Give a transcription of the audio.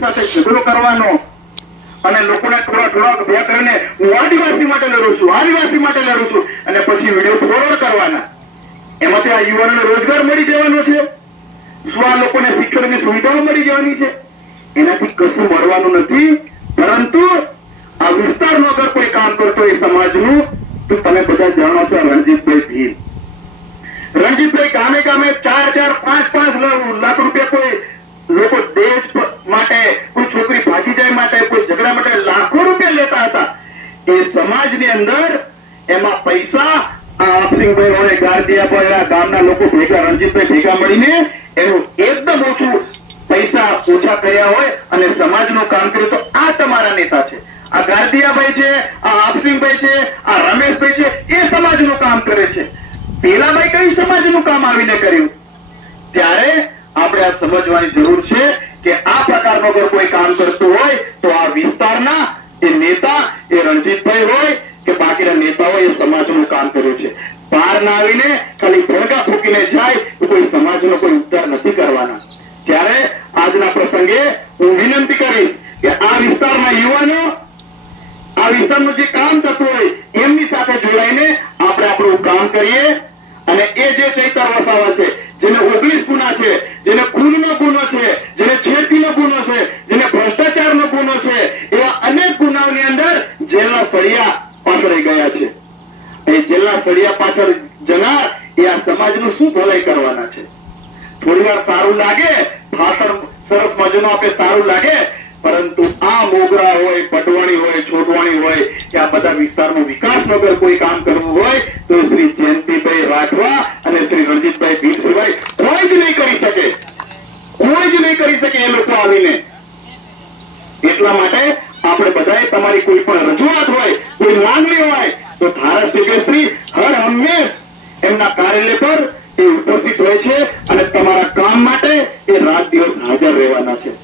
સાથે ઝઘડો કરવાનો અને લોકોને થોડા ભેગા કરીને હું આદિવાસી માટે લડું છું, આદિવાસી માટે લડું છું અને પછી વિડીયો ફોરવર્ડ કરવાના, એમાંથી આ યુવાનોને રોજગાર મળી જવાનો છે? શું આ લોકોને શિક્ષણની સુવિધાઓ મળી જવાની છે? એનાથી કશું મળવાનું નથી. પરંતુ આ વિસ્તારનો અગર કોઈ કામ કરતો હોય સમાજનું, તો તમે બધા જાણો છો રણજીતભાઈ ભીલ. રણજીતભાઈ ગામે ગામે 4-4, 5-5 લાખ રૂપિયા કોઈ લોકો દેશ માટે, કોઈ છોકરી ભાગી જાય માટે, કોઈ ઝઘડા માટે લાખો રૂપિયા લેતા હતા. એ સમાજની અંદર એમાં પૈસા આ આપસિંગભાઈ હોય, ગારદિયાભાઈ, ગામના લોકો ભેગા, રણજીતભાઈ ભેગા મળીને એનું એકદમ ઓછું પૈસા ઓછા કર્યા હોય અને સમાજનું કામ કર્યું. તો આ તમારા નેતા છે, આ ગારદિયાભાઈ છે, આ આપસિંગભાઈ છે, આ રમેશભાઈ છે, એ સમાજનું કામ કરે છે. પેલાભાઈ કઈ સમાજનું કામ આવીને કર્યું? ત્યારે આપણે આ સમજવાની જરૂર છે કે આ પ્રકારનો અગર કોઈ કામ કરતું હોય તો આ વિસ્તારના એ નેતા, એ રણજીતભાઈ હોય કે બાકીના નેતા હોય, એ સમાજનું કામ કર્યું છે. બહાર ના આવીને ખાલી ભેગા ફૂકીને જાય તો કોઈ સમાજનો કોઈ ઉદ્ધાર નથી કરવાના. ત્યારે આજના પ્રસંગે હું વિનંતી કરીશ કે આ વિસ્તારના યુવાનો, આ વિસ્તારનું જે કામ થતું હોય એમની સાથે જોડાઈને આપણે આપણું કામ કરીએ. અને એ જે ચૈતર વસાવા છે, જેને 19 ગુના છે, જેને ખૂનનો ગુનો છે, જેને છેડતીનો ગુનો છે, જેને ભ્રષ્ટાચારનો ગુનો છે, એવા અનેક ગુનાઓની અંદર જેલના સળિયા પાછળ ગયા છે. એ જેલના સળિયા પાછળ જનાર એ આ સમાજનું શું ભલાઈ કરવાના છે? થોડી વાર સારું લાગે, ભાષણ સરસ મજાનું આપે, સારું લાગે, પરંતુ આ મોગરા હોય, પટવાણી હોય, છોટવાણી હોય કે આ બધા વિસ્તારનો વિકાસ વગર કોઈ કામ કરવું હોય તો શ્રી જયંતિભાઈ રાઠવા અને શ્રી રણજીતભાઈ ભીલ સિવાય કોઈ જ નહીં કરી શકે, કોઈ જ નહીં કરી શકે એ લોકો આવીને. એટલા માટે આપણે બધાએ તમારી કોઈ પણ રજૂઆત હોય, કોઈ માંગણી હોય તો ધારાસભ્યશ્રી હર હંમેશ એમના કાર્યાલય પર એ ઉપસ્થિત હોય છે અને તમારા કામ માટે એ રાત દિવસ હાજર રહેવાના છે.